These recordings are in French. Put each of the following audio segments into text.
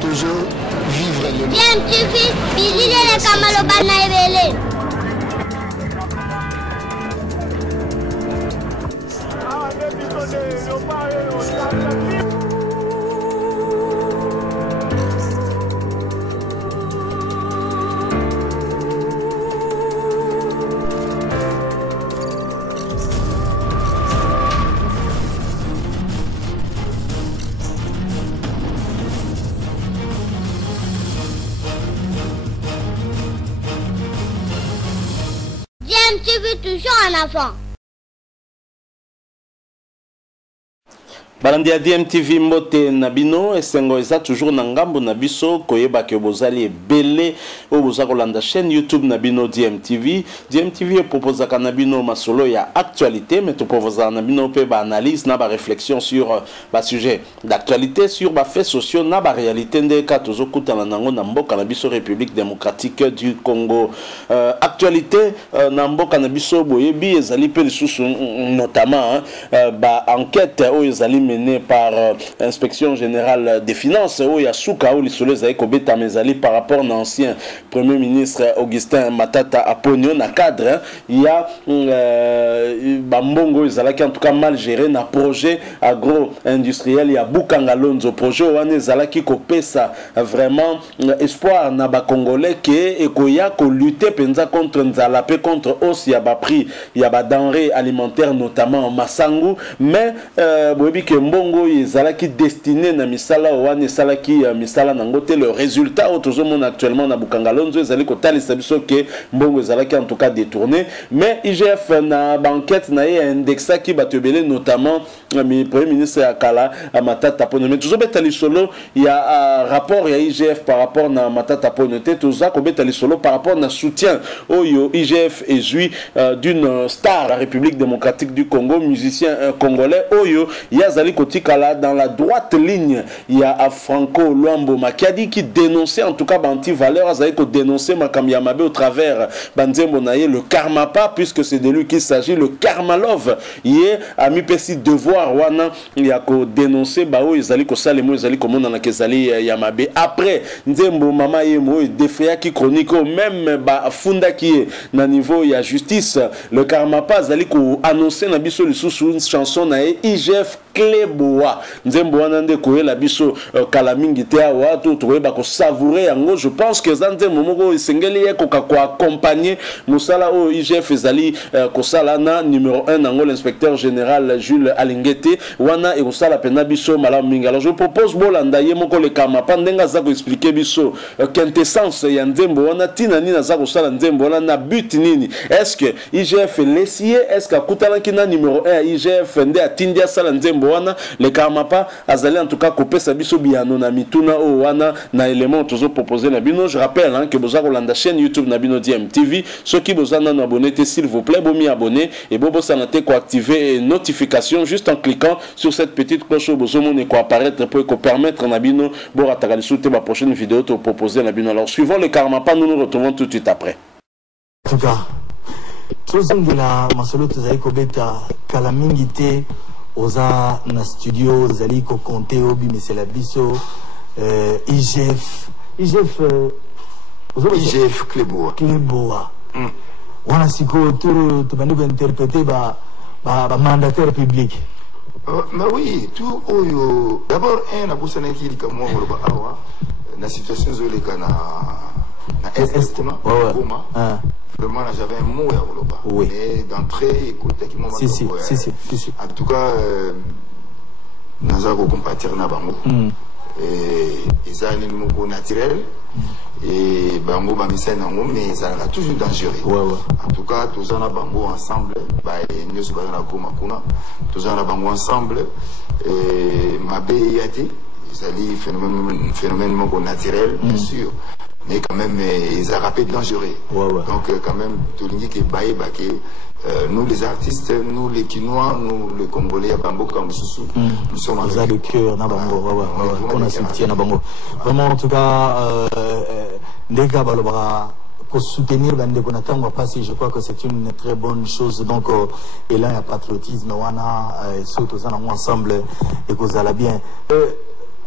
toujours vivre le bien TV bilile le kamalo bana ebele toujours en avant. Balandi ya DMTV mbote nabino esengo eza toujours na ngambo na biso koyeba ke bozali ebele o boza kolanda chaîne YouTube nabino DMTV. DMTV propose ka nabino masolo ya actualité mais to propose na bino pe ba analyse na ba réflexion sur ba sujet d'actualité sur ba faits sociaux na ba réalité ndeka tozokutana nango na mboka na biso République démocratique du Congo. Actualité na mboka na biso boyebi ezali pe lisusu notamment ba enquête o ezali mené par Inspection Générale des Finances où il y a Souka ou les Kobeta Mezali par rapport à l'ancien Premier ministre Augustin Matata Aponio na cadre il y a Bambongo Izalaki en tout cas mal géré na projet agro-industriel il y a Bukangalonzo projet Wane Zalaki Kopesa vraiment espoir na ba Congolais que ekoya ko lutter penza contre Nzalape contre aussi ya ba prix il y a ba denrées alimentaires notamment Masangu mais que Mbongo ezalaki destiné na misala wane salaki misala nangote le résultat autozomon actuellement na Bukangalonzo ezali ko talisa biso ke Mbongo ezalaki en tout cas détourné mais IGF na banquette na indexa ki batebele notamment le premier ministre Akala Matata Ponyo mais toujours betali solo il y a rapport ya IGF par rapport na Matata Ponyo te toza ko betali solo par rapport na soutien oyo IGF ezui d'une star de la République démocratique du Congo musicien congolais oyo Yazali Kotikala dans la droite ligne il y a Franco Luambo Makiadi qui dénonçait en tout cas anti-valeur Azali ko dénoncer Makam Yamabe au travers Banzembo Naye le Karmapa puisque c'est de lui qu'il s'agit le Karmalove hier a mis pesi devoir wana il y a ko dénoncer bao Izali ko salemo Izali ko mona na kezali Yamabe après Nzembo mama yemo defeya qui chronique même ba funda qui na niveau ya justice le Karmapa Azali ko annoncer na biso lisusu une chanson na IGF Cléboa Nzembo wana nde koyela biso kalamingi te awa to toyeba ko savourer yango je pense que Nzembo moko esengeli ye ko accompagner musala o IGF ezali ko sala na numéro 1 nango l'inspecteur général Jules Alingete wana e ko sala pena biso malamu mingi alors je propose bolanda ye moko le kama pandenga za ko expliquer biso quintessence ya Nzembo wana tina nini za ko sala Nzembo wana na but nini est-ce que IGF lesier est-ce que akutala kina numéro 1 IGF nde atindia sala Nzembo wana le Karmapa azali en tout cas couper sa biso biano na mituna o wana na élément toujours proposé na bino je rappelle hein, que boza kolanda chaîne YouTube na bino DMTV ceux qui boza na abonné s'il vous plaît bomi abonné et bobo sanate ko activer notification juste en cliquant sur cette petite cloche bozo mon ko apparaître pour ko permettre na bino bo rataka le souter ma prochaine vidéo to proposer na bino alors suivant le Karmapa nous nous retrouvons tout de suite après en tout cas tozongela masolo tozali kobeta kala mingi te oza na studio zali ko compter obi mesela biso IGF Cléboa wana siko turu tubandi ko interpréter ba mandataire public mais oui tout oyo d'abord un abusana ki likamo ba awa na situation zoleka na est Goma vraiment j'avais un mot à Woloba mais d'entrée écoutez qui m'a si. En tout cas nous avons compatir na bango et ils ont un mot naturel et bango ba misa nango mais ça a toujours dangereux en tout cas tous en bango ensemble ba nous ba na Goma kuna tous en bango ensemble et mabe yati ça dit phénomène mot naturel bien sûr mais quand même ils ont rappelé dangereux donc quand même tout le monde qui baille nous les artistes nous les Kinois nous les Congolais à Bambo comme Soussou nous sommes avec le cœur na bango on a soutien na bango vraiment en tout cas ndeka balobara pour soutenir bande konatang va passer je crois que c'est une très bonne chose donc et là il y a patriotisme wana surtout ça ensemble et que ça la bien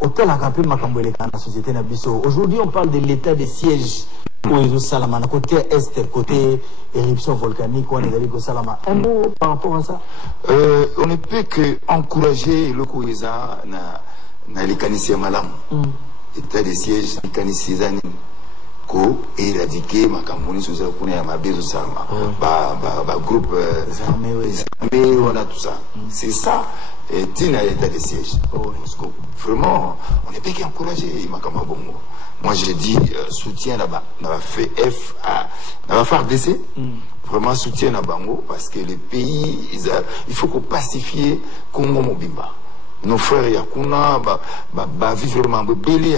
hôtel a rappelé Makambouele dans la société Nabiso. Aujourd'hui, on parle de l'état des sièges. Salama, côté est, côté éruption volcanique, on est allé au Salama. Un mot par rapport à ça? On ne peut que encourager le Kouïza na les caniciers malam. État des sièges, les caniciers années. Ko éradiquer Makamoni sous la Kouné à Mabé au Salama. Groupe armés, on a tout ça. C'est ça. Et Tina l'état des sièges. Vraiment, on ne peut qu'encourager Makamabongo. Moi, j'ai dit soutien là-bas. On va faire FARDC. Vraiment soutien à Bango parce que les pays, il faut qu'on pacifie Congo Mobimba. Nos frères Yakuna, vivre vraiment belé,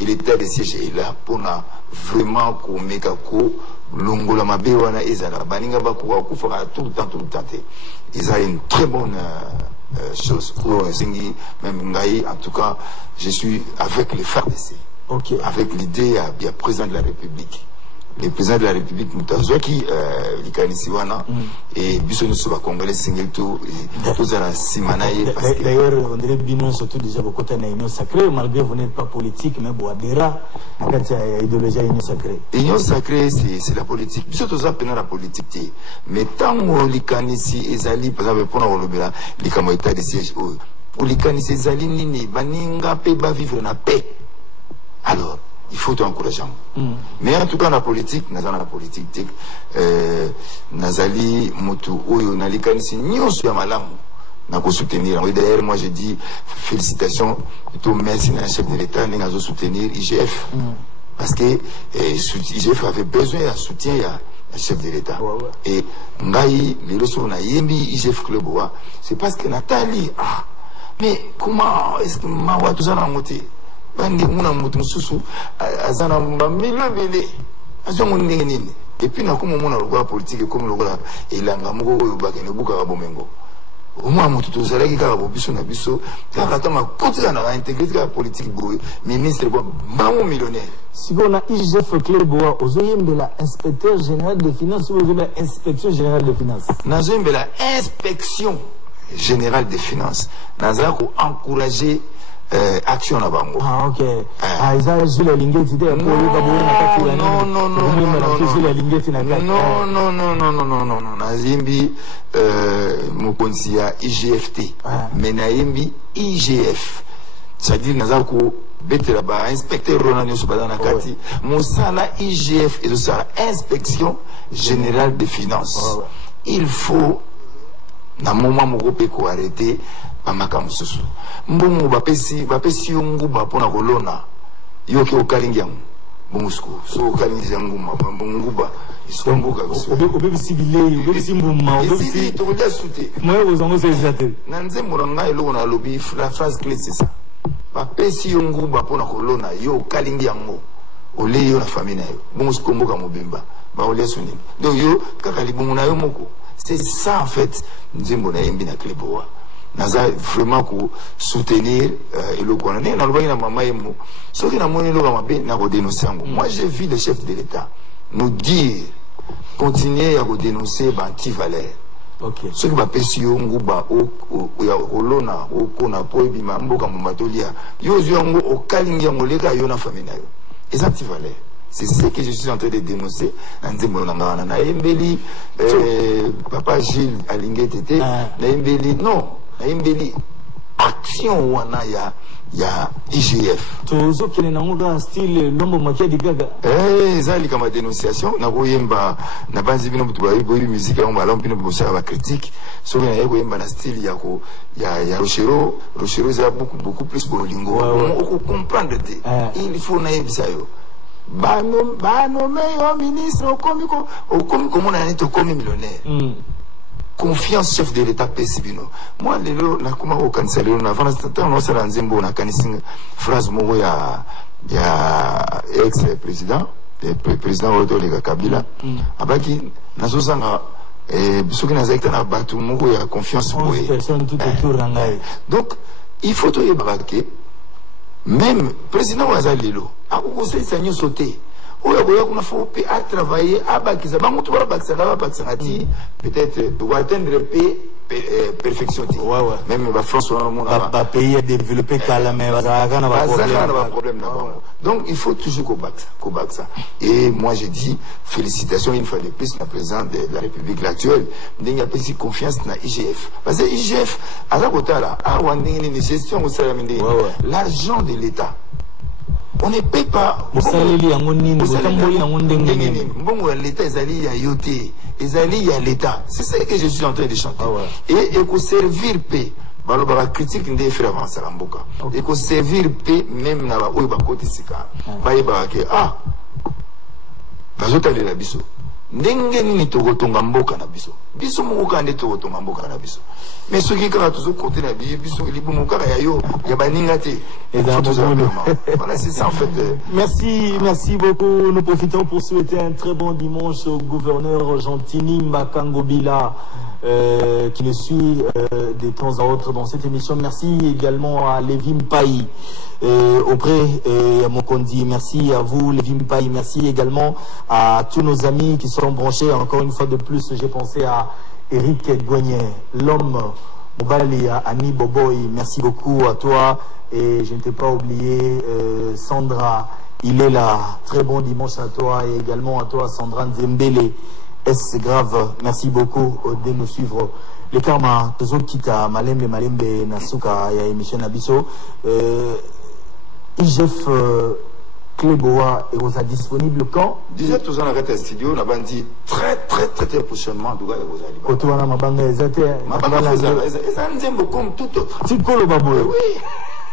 et l'état des sièges est là pour vraiment qu'on mette Longo la Mabé wana ezala baninga bakuwa kufaka tout le temps. Ils ont une très bonne chose. Même Ngaï, en tout cas, je suis avec les FARDC. Okay. Avec l'idée, il y a président de la République. Le président de la République, Moutazouaki, Likanisiwana, et Bissonu Soba Congolais, Singleto, et tous à la Simanaï. D'ailleurs, on dirait Bino, surtout déjà, au côté de l'Union sacrée, malgré vous n'êtes pas politique, mais Boadera, quand il y a idéologie Union sacrée. Union sacrée, c'est la politique. Bissonu Soba pendant la politique. Mais tant que Likanisi et Zali, par exemple, pour nous, les Kamoïta de siège, pour Likanisi et Zali, Nini, Baninga, Peba vivre na paix. Alors, il faut encourager. Mais en tout cas, la politique, Nazali, Motu, Oyo, Nalikanisi, Nyon sur Malam, n'a qu'à soutenir. D'ailleurs, moi, je dis félicitations, plutôt merci à un chef de l'État, n'a qu'à soutenir IGF. Parce que IGF avait besoin d'un soutien à chef de l'État. Et Ngaï, les leçons, on a yémi IGF Club, c'est parce que Nathalie, mais comment est-ce que Mawa tout ça n'a monté? Et puis, comme on a le politique, comme le gars, il a un amour, il a un bomengo. Au moins, mon tout ça, il a un biso, il a un biso, il a un intégré la politique, ministre, maman millionnaire. Si on a IGF Clébois, aux oeufs de l'inspecteur général des finances, ou de l'inspection générale des finances. Dans une de l'inspection générale des finances, nous avons encouragé action à Bango. Ah, ok. Ils ont joué la linguette. Non. Nazimbi, Mokonsia, IGFT. Mais Naimbi, IGF. C'est-à-dire, Nazako, Betelaba, inspecteur Ronaldo Sobadana Kati, Moussala, IGF, et tout ça, inspection générale des finances. Il faut, dans le moment où on peut arrêter, Makamususu. Mbongo bapesi yongu bapona kolona. Yoke okalingi yangu. Bongusko. So okalingi yangu mbongo ba. Isombuka biso. Obebisi bilei, obebisi mbuma, obebisi to déjà souté. Moi aux ango c'est exaté. Nanze moranga elo na lobby la phrase clé c'est ça. Bapesi yongu bapona kolona yo okalingi yangu. Ole yo na famille na yo. Bongusko mboka mobimba. Ba ole soni. Donc yo kaka libongo na yo moko. C'est ça en fait nzembo na yembi na Clébois. Naza vraiment pour soutenir le Kouané. Moi j'ai vu le chef de l'État nous dire continuer à dénoncer anti-valeur. Ce qui va passer au Ngouba au Lona au Kona Poebima Mboka Mumatolia Yozuango au Kalingia Moleka Yona Famina. Les anti-valeurs. C'est ce que je suis en train de dénoncer. Naembeli, Papa Gilles Alingete, Naembeli, non. Naembeli, action wana ya IGF. Tozo kene na ngoga style lombo makia digaga. Zali kama dénonciation na koyemba na banzi bino butu ba musique on balon bino bosa ba critique. So na yego yemba na style ya Rochero za beaucoup plus bolingo. On comprendre de. Il faut na yebisa yo. Bano meilleur ministre au comico mon année au comi millionnaire. Confiance chef de l'État Pessibino. Moi, les lots, na kuma au cancelé, on a avant l'instant, on s'est rendu bon, on a canissé phrase mot ya ex-président, président Rodolphe Kabila, après qui n'a pas ceux qui n'ont pas battu mot ya confiance pour donc, il faut tout y braquer. Même président Ouazalilo, a conseillé ça nous sauter. On a travaillé à Bakiza. Peut-être doit atteindre paix perfection. Ouais. Même François, pas pays développé mais problème. Donc il faut toujours combattre ça. Et moi je dis félicitations une fois de plus la présidente de la République actuelle. Il y a plus confiance dans l'IGF. Parce que l'IGF, à la côté là, l'argent de l'État. On ne paye pas. L'État est l'État. C'est ça que je suis en train de chanter. Et qu'on servir paix. La critique des frères en Salamboka. Et qu'on servir paix même dans la côté Sika. Ah, bazotali la biso. Ndenge nini togotonga mboka na biso. Biso moka nde togotonga mboka na biso. Mais ceux qui ont toujours compté la vie, biso libu moka ya yo, ya baningate. Voilà, c'est ça en fait. Merci beaucoup. Nous profitons pour souhaiter un très bon dimanche au gouverneur Gentini Mbakangobila qui nous suit de temps à autre dans cette émission. Merci également à Lévi Mpaï auprès à Mokondi. Merci à vous Lévi Mpaï. Merci également à tous nos amis qui sont branchés. Encore une fois de plus, j'ai pensé à Eric Gouagnet, l'homme Mobali, à Annie Boboy. Merci beaucoup à toi. Et je ne t'ai pas oublié Sandra, il est là. Très bon dimanche à toi et également à toi Sandra Nzembele. Est-ce grave? Merci beaucoup de nous suivre. Le karma, toujours kita malembe nasuka ya émission Nabiso. IGF Cléboa est disponible quand? Déjà, tous en arrêt studio, on a dit très prochainement. Oui.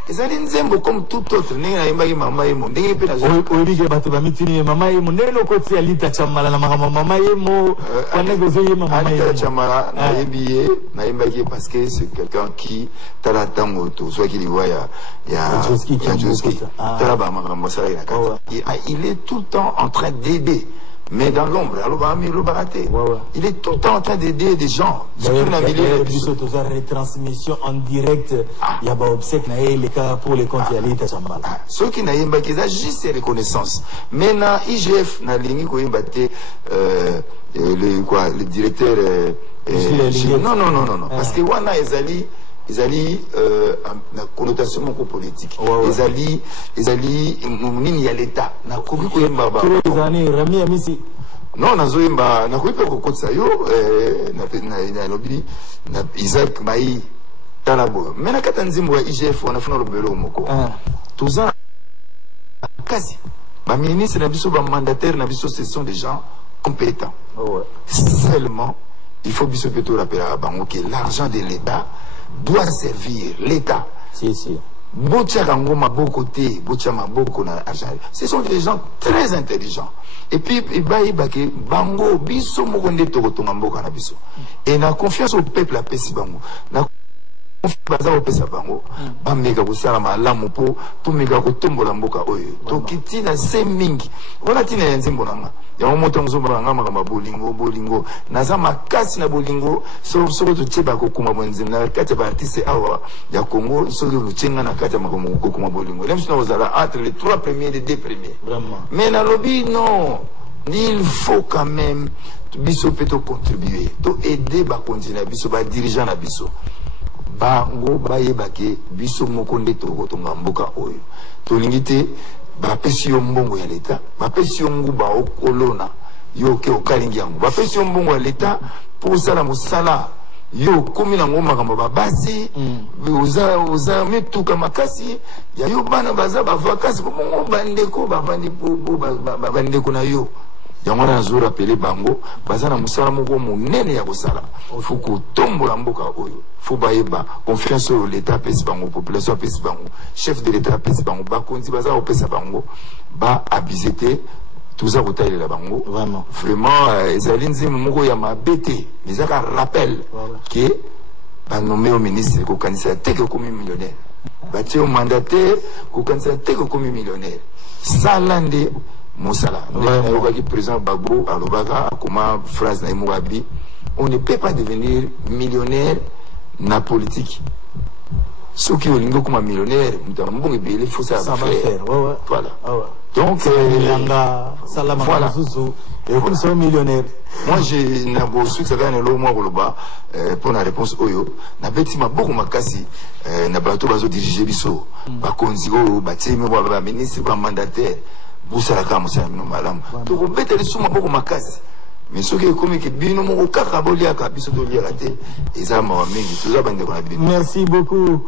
Ils ont dit comme tout autre. Parce que c'est quelqu'un qui soit qu'il voit il est tout le temps en train d'aider. Mais dans l'ombre, il est tout le temps en train d'aider des gens. Retransmission en direct, il y a les cas pour les comptes. Ceux qui n'ont pas juste ces reconnaissances. Mais dans IGF, le directeur. Non. Parce que Wana Ezali. Ils allaient na connotation politique. Ils allaient y a l'État. Na kobi ko yemba ba. Non, na zoyemba na kobi ko kotsa yo na lobby na Isaac Maï Talabo. Mais na katanzimbo IGF on a fait le bureau moko. Toza quasi. Ba ministre na biso ba mandataire na biso ce sont des gens compétents. Seulement il faut biso plutôt rappeler à Bango que l'argent de l'État doit servir l'État. Ce sont des gens très intelligents. Et puis, Bango, biso mokonde tokotonga mboka na biso. Et na confiance au peuple à Pessi Bango. Na confiance au peuple à Bango. Bamega kusala malamu po mega kotombola mboka oyo. Tokiti na semingi. Wala tina nzimbo nanga. Ya moto ngomba ngama bolingo naza makasi na bolingo so to tsheba ko kuma bonzim na kati ba artiste awa ya Congo so ke luchenga na kati makomo ko kuma bolingo même si nous allons entre les 3 premiers et les 2 premiers vraiment. Mais na lobby non, il faut quand même biso peto contribuer to aider ba continuer biso ba dirigeant na biso bango ba yebake biso mokonde to kotonga mboka oyo to lingite bapesi yo mbongo ya l'État, bapesi yo nguba okolona yo ke okalingi yango, bapesi yo mbongo ya l'État pour sala mosala yo komi na ngoma kamba babasi oza mituka makasi ya yo bana baza bavakasi bongo bandeko bandeko na yo yango na zo rappeler bango baza na mosala moko monene ya kosala faut kotombola mboka oyo faut bayeba confiance au l'État pesi bango population pesi bango chef de l'État pesi bango bakonzi baza opesa bango ba abisete tuza kotalela bango vraiment ezali nzima moko ya mabete ezaka rappel que ba nommé au ministre ko kanisa te ko komi millionnaire ba tie au mandataire ko kanisa te ko komi millionnaire salande Moussala, le président Bagbo, Alobaka, comment phrase na Mouabi, on ne peut pas devenir millionnaire na politique. Ceux qui ont comme millionnaire, il faut ça faire. Voilà. Donc, voilà. Et vous serez millionnaire. Moi, j'ai un succès pour la réponse Oyo. Na beti ma beaucoup makasi na bateau bazo diriger biso. Ba konzigo ba teme ba ministre ba mandataire. Boussa la kamusa no malam. To bete les suma beaucoup makasi. Mais ce qui est comme que bino mo kaka bolia ka biso to lia raté. Eza ma mingi tout ça bande ko bino. Merci beaucoup.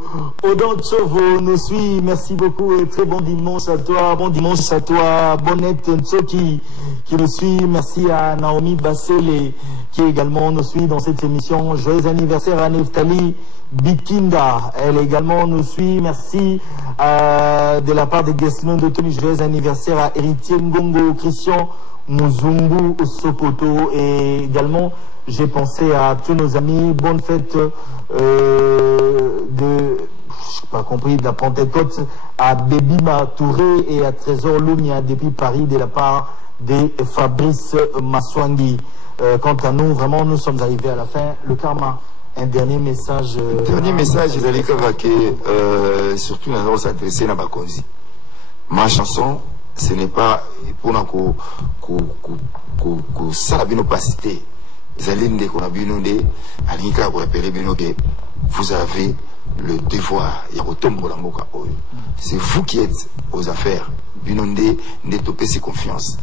Odon Chovo nous suit. Merci beaucoup et très bon dimanche à toi. Bon dimanche à toi. Bonnette Nsoki qui nous suit. Merci à Naomi Bassele qui également nous suit dans cette émission. Joyeux anniversaire à Neftali Bikinda. Elle également nous suit. Merci de la part de Guestman de Tony. Joyeux anniversaire à Héritier Ngongo, Christian Muzungu Sokoto. Et également, j'ai pensé à tous nos amis. Bonne fête pas compris, de la Pentecôte à Bébima Touré et à Trésor Lumia depuis Paris de la part de Fabrice Maswangi. Quant à nous, vraiment, nous sommes arrivés à la fin. Le karma, un dernier message. Dernier message, surtout nous allons s'adresser à Bakonzi. Ma chanson, ce n'est pas pour nous savoir pas citer. Vous avez le devoir. C'est vous qui êtes aux affaires. Ne topez ses confiances.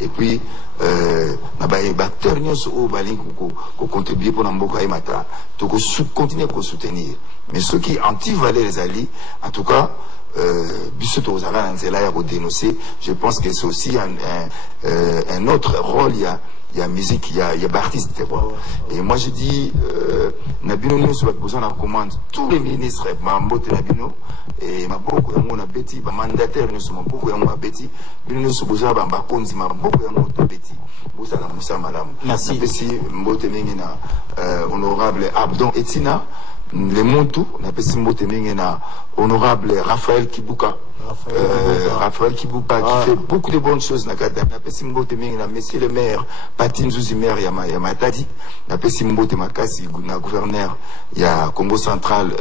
Et puis, contribuer pour continuer à soutenir. Mais ceux qui anti-valaient les alliés, en tout cas, je pense que c'est aussi un autre rôle. Il y a musique, il y a artiste. Et moi je dis, Nabino nous sur la commande tous les ministres, Mambote Nabino, et ma beaucoup on a bêti, mandataire nous sommes beaucoup on a bêti, nous sommes besoin de Bakonzi, ma beaucoup on a bêti. Merci. Merci Mbote Mingina, honorable Abdon Etina. Les Montou, on appelle Simbote Mingena, honorable Raphaël Kibuka. Raphaël Kibuka qui fait beaucoup de bonnes choses. On appelle Simbote Mingena, monsieur le maire, Patin Zouzimer, Yamatadi. On appelle Simbote Makasi, gouverneur, il y a Congo Central,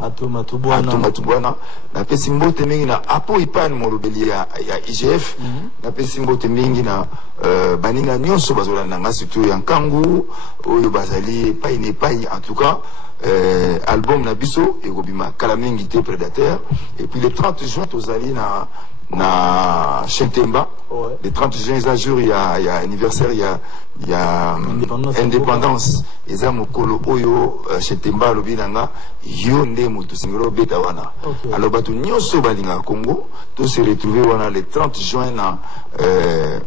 Atoumatoubouana. On appelle Simbote Mingena, Apo Ipan, Molobeli, il y a IGF. On appelle Simbote Mingena, Baninga Nyonso, Bazolanda, surtout Yankangu, Oyo Bazali, Païne Paï, en tout cas. Album Nabiso et Robima Kalamengité Prédateur. Et puis le 30 juin, aux alliés na Chentemba. Ouais. Le 30 juin, il y a anniversaire, il y a indépendance. Et ça, Mokolo Oyo, Chentemba, Lobinanga, Yonde Moutoussingro Betawana. Alors, Batou Nyoso Balinga Congo, tout se retrouvé le 30 juin dans le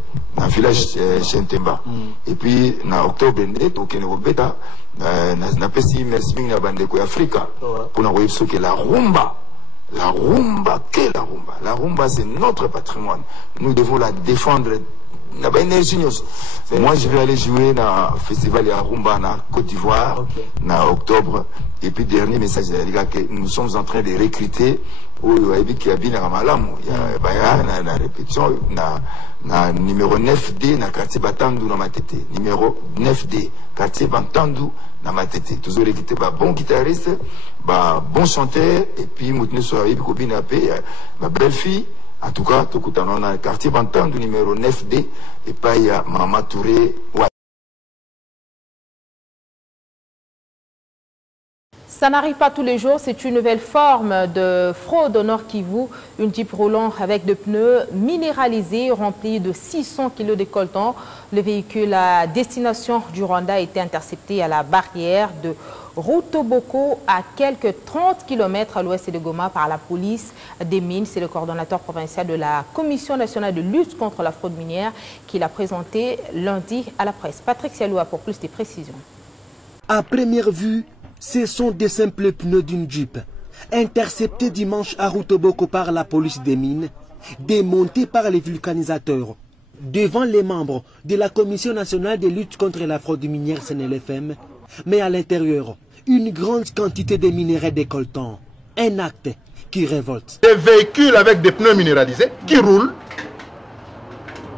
village Chentemba. Et puis, en octobre, au Kenero Beta, na pesi merci na bandeko ya Afrika pour nous dire que la rumba, la rumba c'est notre patrimoine, nous devons la défendre. Moi je vais aller jouer dans le festival à rumba en Côte d'Ivoire en octobre. Et puis dernier message les gars que nous sommes en train de recruter qui a bien la répétition na numéro 9D na quartier Batandu na Matete, numéro 9D quartier Batandu na Matete. Toujours recruter bon guitariste, bon chanteur et puis moutenir sur la copine ma belle fille. En tout cas, tout on a le quartier Batandu numéro 9D et pas il y a Maman Touré. Ouais. Ça n'arrive pas tous les jours, c'est une nouvelle forme de fraude au Nord Kivu. Une Jeep roulant avec de pneus minéralisés remplis de 600 kg de coltan. Le véhicule à destination du Rwanda a été intercepté à la barrière de Rutoboko à quelques 30 km à l'ouest de Goma par la police des mines. C'est le coordonnateur provincial de la Commission nationale de lutte contre la fraude minière qui l'a présenté lundi à la presse. Patrick Sialoua pour plus de précisions. À première vue, ce sont des simples pneus d'une Jeep, interceptés dimanche à Rutoboko par la police des mines, démontés par les vulcanisateurs. Devant les membres de la Commission nationale de lutte contre la fraude minière CNLFM, mais à l'intérieur, une grande quantité de minerais de coltan. Un acte qui révolte. Des véhicules avec des pneus minéralisés qui roulent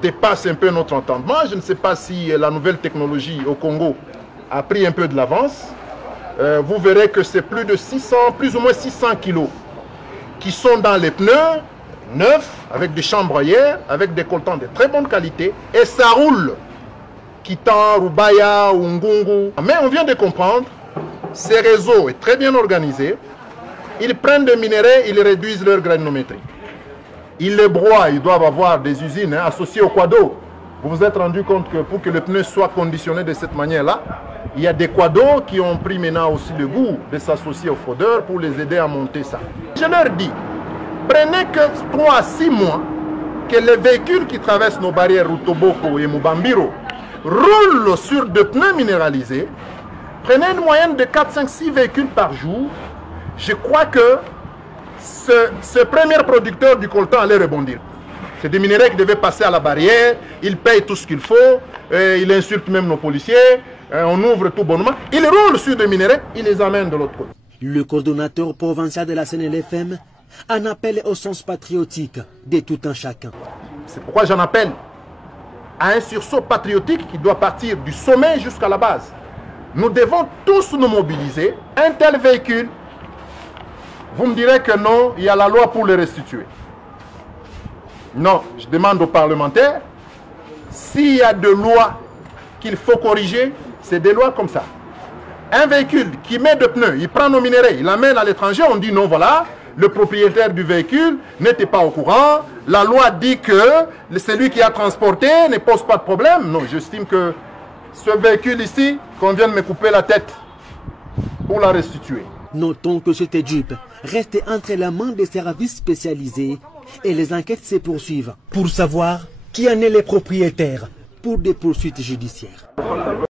dépassent un peu notre entendement. Je ne sais pas si la nouvelle technologie au Congo a pris un peu de l'avance. Vous verrez que c'est plus ou moins 600 kilos qui sont dans les pneus neufs, avec des chambres ailleurs, avec des coltants de très bonne qualité, et ça roule. Kitan, Rubaya, Ngungu. Mais on vient de comprendre, ces réseaux est très bien organisé. Ils prennent des minéraux, ils réduisent leur granulométrie. Ils les broient, ils doivent avoir des usines associées au quado. Vous vous êtes rendu compte que pour que le pneu soit conditionné de cette manière-là, il y a des quados qui ont pris maintenant aussi le goût de s'associer aux fraudeurs pour les aider à monter ça. Je leur dis, prenez que 3 à 6 mois que les véhicules qui traversent nos barrières Rutoboko et Mubambiro roulent sur des pneus minéralisés. Prenez une moyenne de 4, 5, 6 véhicules par jour. Je crois que ce premier producteur du coltan allait rebondir. C'est des minéraux qui devaient passer à la barrière, ils payent tout ce qu'il faut, ils insultent même nos policiers, on ouvre tout bonnement. Ils roulent sur des minéraux, ils les amènent de l'autre côté. Le coordonnateur provincial de la CNLFM en appelle au sens patriotique de tout un chacun. C'est pourquoi j'en appelle à un sursaut patriotique qui doit partir du sommet jusqu'à la base. Nous devons tous nous mobiliser. Un tel véhicule, vous me direz que non, il y a la loi pour le restituer. Non, je demande aux parlementaires, s'il y a des lois qu'il faut corriger, c'est des lois comme ça. Un véhicule qui met de pneus, il prend nos minéraux, il l'amène à l'étranger, on dit non, voilà, le propriétaire du véhicule n'était pas au courant, la loi dit que celui qui a transporté ne pose pas de problème. Non, j'estime que ce véhicule ici, qu'on vient de me couper la tête pour la restituer. Notons que cette Jeep reste entre les mains des services spécialisés et les enquêtes se poursuivent pour savoir qui en est les propriétaires pour des poursuites judiciaires.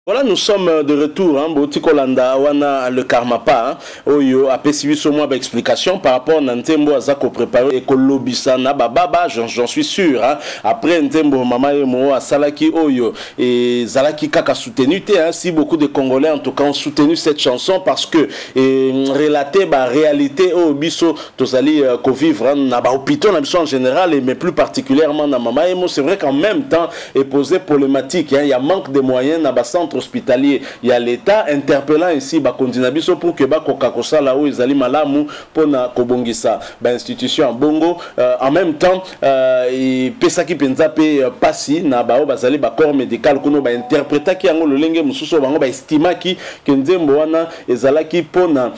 Voilà, nous sommes de retour. Boti Kolanda, wana le Karmapa, oyo a pessivi sur moi explication par rapport à Ntembo Azako préparé et Kolobisa na baba, j'en suis sûr. Après Ntembo Mama Emo a Salaki Oyo et Zalaki Kaka soutenu. Si beaucoup de Congolais en tout cas ont soutenu cette chanson parce que relaté la réalité au biso tosali ko vivre na ba hôpital na biso en général mais plus particulièrement na Mama Emo, c'est vrai qu'en même temps est posé problématique. Il y a manque de moyens na ba centre hospitalier, il y a l'État interpellant ici Bakondinabiso pour que Bakokakosa là où ils allaient malamu pour na kobongisa institution en Bongo en même temps et pesaki penza pe pasi na bao bazali ba corps médical kuno ba interpréta ki yango lolenge mususu bango ba estima ki Nzembo wana ezalaki pona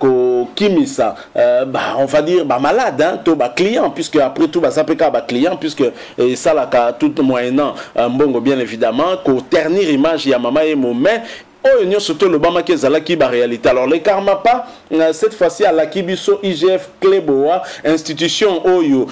ko kimisa on va dire ba malade to ba client puisque après tout ba sapeka ba client puisque ça la tout moyennant Bongo bien évidemment ko ternir image ya Mama Emo mais oh, surtout le Bama qui est qui réalité. Alors les Karmapa cette fois-ci à la Kibiso IGF Kleboa institution Oyo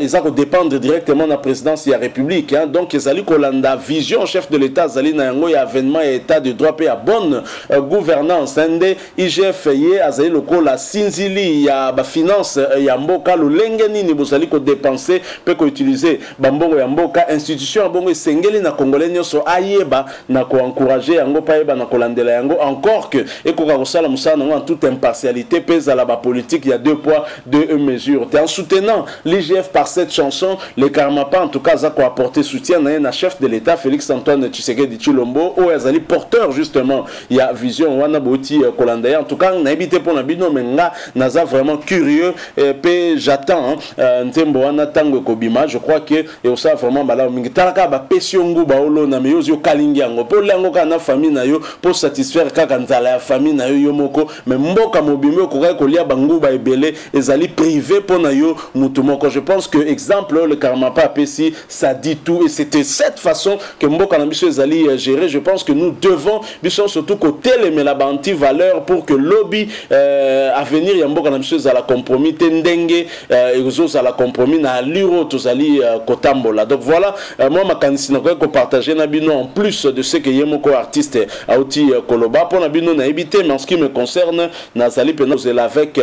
ils ont dépendre directement de la présidence de la République donc ils allaient Kolanda vision chef de l'État zali na yango ya avènement et état de droit et à bonne gouvernance ndé IGF yé azali loko la sinzili ya ba finance ya mboka lo lengeni ni bozali ko dépenser peut ko utiliser bambongo ya mboka institution bongo esengeli na congolais nyoso ayeba na ko encourager yango pa na kolandela yango encore que ekoka kosala musana en toute impartialité pèse à la politique il y a 2 poids 2 mesures. En soutenant l'IGF par cette chanson les Karmapa en tout cas ça quoi apporter soutien na chef de l'État Félix Antoine Tshisekedi Tshilombo ou azali porteur justement il y a vision wana boti kolanda en tout cas na habité pour na bino menga naza vraiment curieux et j'attends Ntembo wana tango kobima je crois que et aussi vraiment bala mingi talaka ba pesiongu ba olo na meyozo kalingi yango pour lango kana famille na yo pour satisfaire kaka nzala ya famille na yo yomoko mais mboka mobimi okoka kolia bangu ba ebele ezali privé pour na yo mutu moko. Je pense que exemple le Karmapa pesi ça dit tout et c'était cette façon que mboka na biso ezali gérer. Je pense que nous devons biso surtout côté les la banti valeur pour que lobby à venir ya mboka na biso ezala compromis tendenge ezo la compromis na liro tozali kotambola. Donc voilà moi makanisi na ko partager na bino en plus de ce que yemoko artiste Aouti Koloba pour Nabino na évité mais en ce qui me concerne Nazali Penozela avec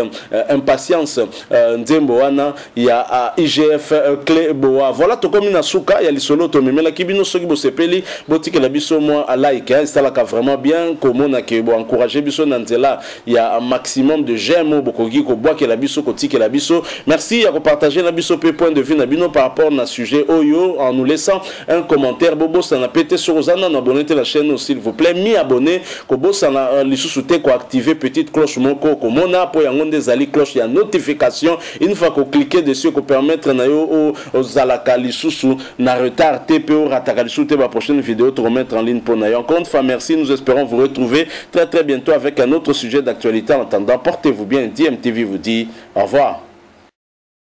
impatience Nzembo wana il y a IGF Kleboa voilà to comme na suka il y a lisolo to memela kibino soki bo sepeli botike la biso moi à like ça la vraiment bien comme on a que bo encourager biso nanzela il y a un maximum de j'aime bokogi ko bois que la biso ko tike la biso merci à partager la biso point de vue na bino par rapport na sujet oyo en nous laissant un commentaire bobo ça n'a pété sur Ozana abonnez la chaîne s'il vous plaît. abonné kobosana lisusu te ko activer petite cloche moko ko mona po yango ndezali cloche ya notification une fois ko cliquer dessus ko permettre na yo ozalaka lisusu na retard te pe o rataka lisusu te ba prochaine vidéo te remettre en ligne pour na yo. Encore une fois merci, nous espérons vous retrouver très bientôt avec un autre sujet d'actualité. En attendant, portez-vous bien. DMTV vous dit au revoir.